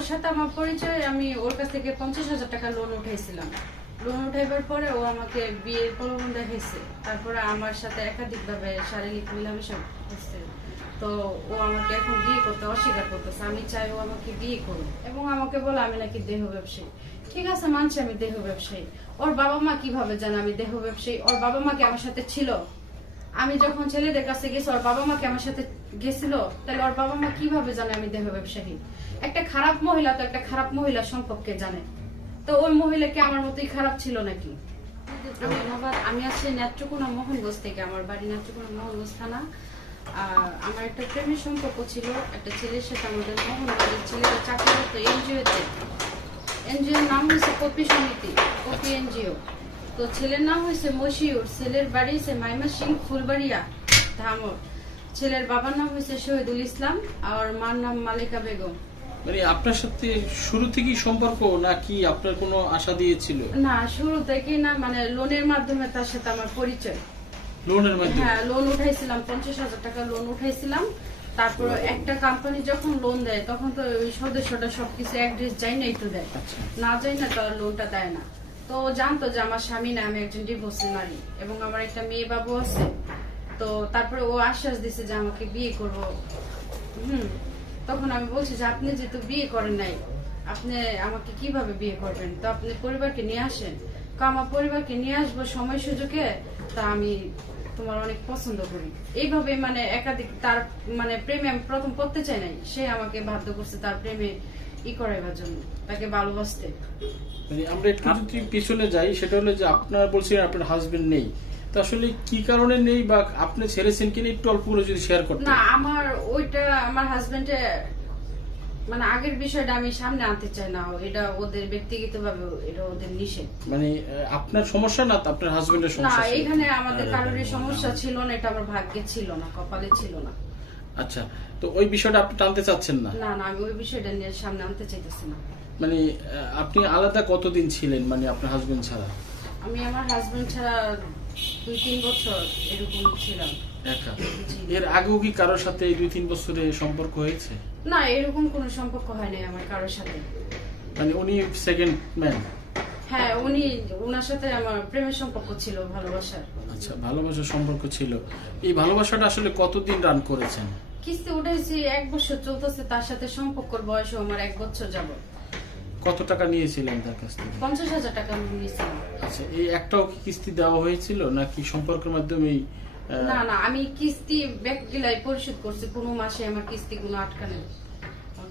ওর সাথে আমার পরিচয়, আমি ওর কাছ থেকে 50,000 টাকা লোন উঠাইছিলাম। লোন উঠাইবার পরে ও আমাকে বিয়ের প্রলোভন দেখাইছে, তারপরে আমার সাথে একাধিকভাবে শারীরিক মেলামেশা করছে। তো ও আমাকে এখন বিয়ে করতে অস্বীকার করতেছে। আমি চাই ও আমাকে বিয়ে করুক এবং আমাকে বলে আমি নাকি দেহ ব্যবসায়ী। ঠিক আছে, মানছি আমি দেহ ব্যবসায়ী। ওর বাবা মা কিভাবে জানে আমি দেহ ব্যবসায়ী? ওর বাবা মা কি আমার সাথে ছিল? আমি যখন ছেলেদের কাছে গেছি ওর বাবা মা কি আমার সাথে গেছিল? তাহলে ওর বাবা মা কিভাবে জানে আমি দেহ ব্যবসায়ী? একটা খারাপ মহিলা তো একটা খারাপ মহিলা সম্পর্কে জানে। তো ওই মহিলা কি আমার মতোই খারাপ ছিল নাকি? ধন্যবাদ। আমি আছি নেত্রকোনা মোহনগঞ্জ থেকে, আমার বাড়ি নেত্রকোনা মোহনগঞ্জ থানা। আমার একটা প্রেমের সম্পর্ক ছিল একটা ছেলের সাথে। আমাদের মোহনগঞ্জের ছেলেটা চাকরি করতো এনজিওতে। এনজিওর নাম হয়েছে কপি সমিতি, কপি এনজিও। তো ছেলের নাম হয়েছে মশিউর, ছেলের বাড়ি হয়েছে মাইমাসিং ফুলবাড়িয়া ধামর। ছেলের বাবার নাম হয়েছে শহীদুল ইসলাম আর মার নাম মালিকা বেগম। মানে আপনার সাথে শুরু থেকেই সম্পর্ক নাকি আপনার কোনো আশা দিয়েছিল? না, শুরু থেকেই না, মানে লোনের মাধ্যমে তার সাথে আমার পরিচয়। লোনের মাধ্যমে? হ্যাঁ, লোন উঠাইছিলাম, 50,000 টাকা লোন উঠাইছিলাম। তারপর একটা কোম্পানি যখন লোন দেয় তখন তো ওই সদস্যটা সবকিছু অ্যাড্রেস যাই না একটু দেয়, না যাই না তো লোনটা দেয় না। তো জানতো যে আমার স্বামী না, আমি একজন ডিভোর্সি নারী এবং আমার একটা মেয়ে বাবু আছে। তো তারপরে ও আশ্বাস দিছে যে আমাকে বিয়ে করবো। তখন আমি বলছি যে আপনি যেহেতু বিয়ে করেন নাই, আপনি আমাকে কিভাবে বিয়ে করবেন? তো আপনি পরিবারকে নিয়ে আসেন। আমার পরিবারকে নিয়ে আসবো সময় সুযোগে, তা আমি তোমার অনেক পছন্দ করি। এইভাবে মানে একাধিক তার মানে প্রেমে আমি প্রথম করতে চাই নাই, সে আমাকে বাধ্য করছে তার প্রেমে করাইবার জন্য, তাকে ভালোবাসতে। মানে আমরা একটু যদি পিছনে যাই, সেটা হলো যে আপনার বলছিলেন আপনার হাজবেন্ড নেই, তো আসলে কি কারণে নেই বা আপনি ছেড়েছেন কিনা একটু অল্প করে যদি শেয়ার করতেন। না, আমার ওইটা আমার হাজবেন্ডে মানে আগের বিষয়টা আমি সামনে আনতে চাই না, এটা ওদের ব্যক্তিগতভাবে, এটা ওদের নিষেধ। মানে আপনার সমস্যা না, আপনার হাজবেন্ডের না, সমস্যা? এখানে আমাদের কারোর সমস্যা ছিল না, এটা আমার ভাগ্যে ছিল না, কপালে ছিল না। আচ্ছা, তো ওই বিষয়টা আপনি টানতে চাচ্ছেন না? না না, আমি ওই বিষয়টা নিয়ে সামনে আনতে চাইতেছি না। মানে আপনি আলাদা কতদিন ছিলেন মানে আপনার হাজবেন্ড ছাড়া? আমি আমার হাজবেন্ড ছাড়া 2-3 বছর এরকম ছিলাম একা। এর আগেও কি কারোর সাথে এই 2-3 বছরে সম্পর্ক হয়েছে? না, এরকম কোনো সম্পর্ক হয় নাই আমার কারোর সাথে। মানে উনি সেকেন্ড ম্যান? হ্যাঁ, ওনার সাথে আমার প্রেমের সম্পর্ক ছিল, ভালোবাসার। আচ্ছা, ভালোবাসার সম্পর্ক ছিল। এই ভালোবাসাটা আসলে কতদিন রান করেছেন? কিস্তি উঠেছি 1 বছর চলতেছে, তার সাথে সম্পর্কের বয়স আমার 1 বছর যাবত। কত টাকা নিয়েছিলেন তার কাছ থেকে? 50,000 টাকা আমি নিয়েছিলাম। আচ্ছা, এই একটাও কি কিস্তি দেওয়া হয়েছিল নাকি সম্পর্কের মাধ্যমেই? না না, আমি কিস্তি ব্যাংকগুলাই পরিশোধ করছি, কোনো মাসে আমার কিস্তি কোনো আটকা নেই,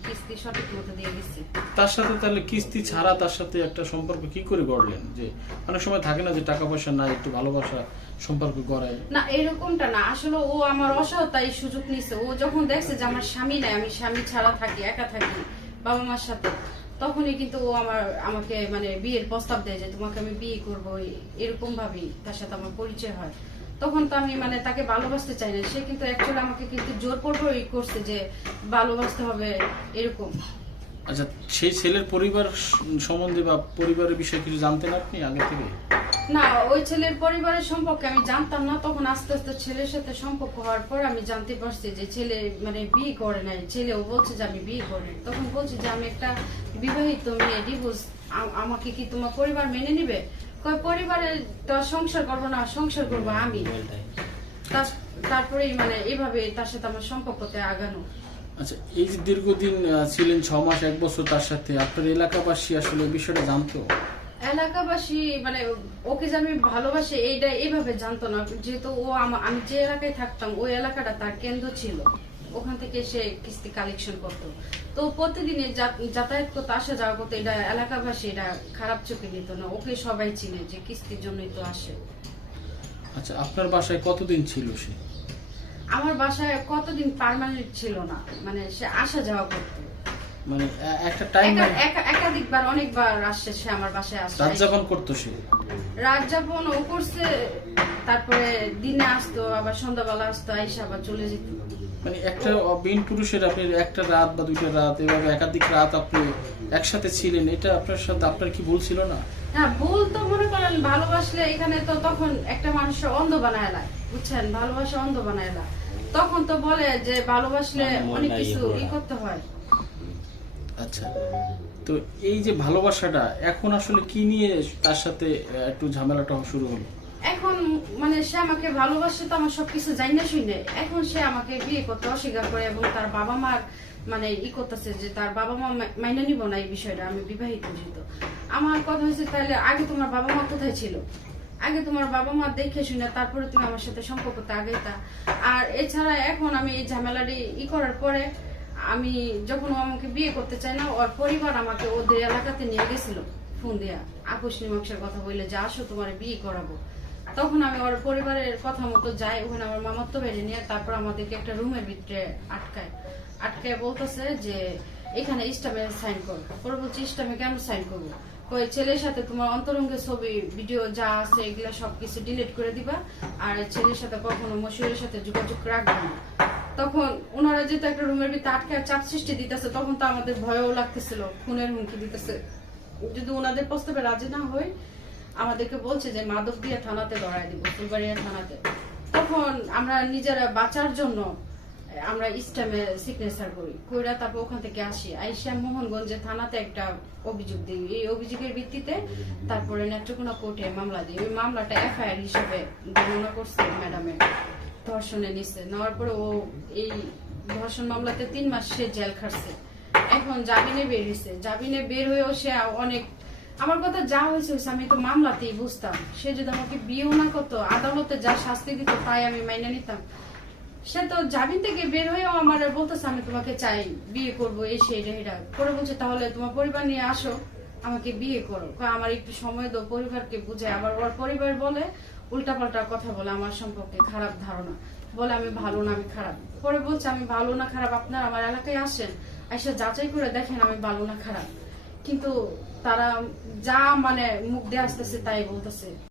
কিস্তি সঠিক মতো দিয়ে দিচ্ছি। তার সাথে তাহলে কিস্তি ছাড়া তার সাথে একটা সম্পর্ক কি করে গড়লেন? যে অনেক সময় থাকে না যে টাকা পয়সা নাই, একটু ভালোবাসা সম্পর্ক গড়ায়। না, এরকমটা না, আসলে ও আমার অসহায়তায় সুযোগ নিছে। ও যখন দেখছে যে আমার স্বামী নাই, আমি স্বামী ছাড়া থাকি, একা থাকি বাবা মার সাথে, তখনই কিন্তু ও আমাকে মানে বিয়ের প্রস্তাব দেয় যে তোমাকে আমি বিয়ে করবো। এরকম ভাবেই তার সাথে আমার পরিচয় হয়। তখন তো আমি মানে তাকে ভালোবাসতে চাই না, সে কিন্তু অ্যাকচুয়ালি আমাকে কিন্তু জোর পূর্বক করছে যে ভালোবাসতে হবে এরকম। আচ্ছা, সেই ছেলের পরিবার সম্বন্ধে বা পরিবারের বিষয়ে কিছু জানতেন আপনি আগে থেকে? না, ওই ছেলের পরিবারের সম্পর্কে আমি জানতাম না। তখন আস্তে আস্তে ছেলের সাথে সম্পর্ক হওয়ার পর আমি জানতে পারছি যে ছেলে মানে বিয়ে করে নাই। ছেলেও বলছে যে আমি বিয়ে করি। তখন বলছি যে আমি একটা বিবাহিত মেয়ে, ডিভোর্স, আমাকে কি তোমার পরিবার মেনে নিবে? পরিবারের তো সংসার করবো না, সংসার করবো আমি। তারপরেই মানে এইভাবে তার সাথে আমার সম্পর্কতে আগানো। আচ্ছা, এই যে দীর্ঘদিন ছিলেন 6 মাস 1 বছর তার সাথে, আপনার এলাকাবাসী আসলে এই বিষয়টা জানতো? এলাকাবাসী মানে ওকে যে আমি ভালোবাসি এইটা এইভাবে জানতো না, যেহেতু ও আমি যে এলাকায় থাকতাম ওই এলাকাটা তার কেন্দ্র ছিল, ওখান থেকে সে কিস্তি কালেকশন করতো। তো প্রতিদিনে যাতায়াত করতো, আসা যাওয়া করতো, এটা এলাকাবাসী এটা খারাপ চোখে নিত না, ওকে সবাই চিনে যে কিস্তির জন্যই তো আসে। আচ্ছা, আপনার বাসায় কতদিন ছিল সে? আমার বাসায় কতদিন পার্মানেন্ট ছিল না, মানে সে আসা যাওয়া করতো, মানে একটা টাইম একাধিকবার অনেকবার আসছে সে আমার বাসায়। আসছে রাত যাপন করতো সে? রাত যাপন ও করছে, তারপরে দিনে আসতো, আবার সন্ধ্যাবেলা আসতো, আইসা আবার চলে যেত। মানে একটা বিন পুরুষের আপনি একটা রাত বা 2টা রাত এভাবে একাধিক রাত আপনি একসাথে ছিলেন, এটা আপনার সাথে আপনার কি ভুল ছিল না? হ্যাঁ, ভুল তো মনে করেন, ভালোবাসলে এখানে তো তখন একটা মানুষের অন্ধ বানায় না, বুঝছেন, ভালোবাসা অন্ধ বানায় না। তখন তো বলে যে ভালোবাসলে অনেক কিছু করতে হয়। আচ্ছা, তো এই যে ভালোবাসাটা এখন আসলে কি নিয়ে তার সাথে একটু ঝামেলাটা শুরু হলো? এখন মানে সে আমাকে ভালোবাসে তো আমার সবকিছু জানি না শুনে, এখন সে আমাকে বিয়ে করতে অস্বীকার করে এবং তার বাবা মার মানে করতেছে যে তার বাবা মা মাইনে নিব না এই বিষয়টা, আমি বিবাহিত যেহেতু। আমার কথা হয়েছে তাহলে আগে তোমার বাবা মা কোথায় ছিল, আগে তোমার বাবা মা দেখে শুনে তারপরে তুমি আমার সাথে সম্পর্কটা আগাইতা। আর এছাড়া এখন আমি এই ঝামেলাটি করার পরে আমি যখন ও আমাকে বিয়ে করতে চাই না, ওর পরিবার আমাকে ওদের এলাকাতে নিয়ে গেছিল ফোন দিয়া, আপোষ মীমাংসার কথা বললে যে আসো তোমার বিয়ে করাবো। তখন আমি ওর পরিবারের কথা মতো যাই, ওখানে আমার মামাতো বেড়ে নিয়ে তারপর আমাদেরকে একটা রুমের ভিতরে আটকায় বলতেছে যে এখানে ইস্টামে সাইন কর। পরে বলছি ইস্টামে কেন সাইন করবো, ওই ছেলের সাথে তোমার অন্তরঙ্গের ছবি ভিডিও যা আছে এগুলা সবকিছু ডিলিট করে দিবা, আর ছেলের সাথে কখনো মশুরের সাথে যোগাযোগ রাখবে না। তখন ওনারা যেহেতু একটা রুমের ভিতরে আটকায় চাপ সৃষ্টি দিতেছে, তখন তো আমাদের ভয়ও লাগতেছিল, খুনের হুমকি দিতেছে। যদি ওনাদের প্রস্তাবে রাজি না হয় আমাদেরকে বলছে যে মাদক দিয়ে থানাতে ধরায় দিব, ফুলবাড়িয়া থানাতে। তখন আমরা নিজেরা বাঁচার জন্য আমরা ইস্টামে সিগনেচার করি, কইরা তারপর ওখান থেকে আসি, আইসা মোহনগঞ্জে থানাতে একটা অভিযোগ দিই। এই অভিযোগের ভিত্তিতে তারপরে নেত্রকোনা কোর্টে মামলা দিই। ওই মামলাটা এফআইআর হিসেবে গণনা করছে ম্যাডামের, ধর্ষণে নিচ্ছে। নেওয়ার পরে ও এই ধর্ষণ মামলাতে 3 মাস সে জেল খাটছে, এখন জামিনে বের হয়েছে। জামিনে বের হয়েও সে অনেক, আমার কথা যা হয়েছে আমি তো মামলাতেই বুঝতাম, সে যদি আমাকে বিয়েও না করতো, আদালতে যা শাস্তি দিত তাই আমি মাইনে নিতাম। সে তো জামিন থেকে বের হয়েও আমার বলতেছে আমি তোমাকে চাই, বিয়ে করবো, এই সেই এটা করে বলছে তাহলে তোমার পরিবার নিয়ে আসো আমাকে বিয়ে করো। আমার একটু সময় দাও, পরিবারকে বুঝায়। আবার ওর পরিবার বলে উল্টাপাল্টা কথা বলে আমার সম্পর্কে, খারাপ ধারণা বলে আমি ভালো না আমি খারাপ। পরে বলছে আমি ভালো না খারাপ আপনার আমার এলাকায় আসেন, এসে যাচাই করে দেখেন আমি ভালো না খারাপ। কিন্তু তারা যা মানে মুখ দিয়ে আসতেছে তাই বলতেছে।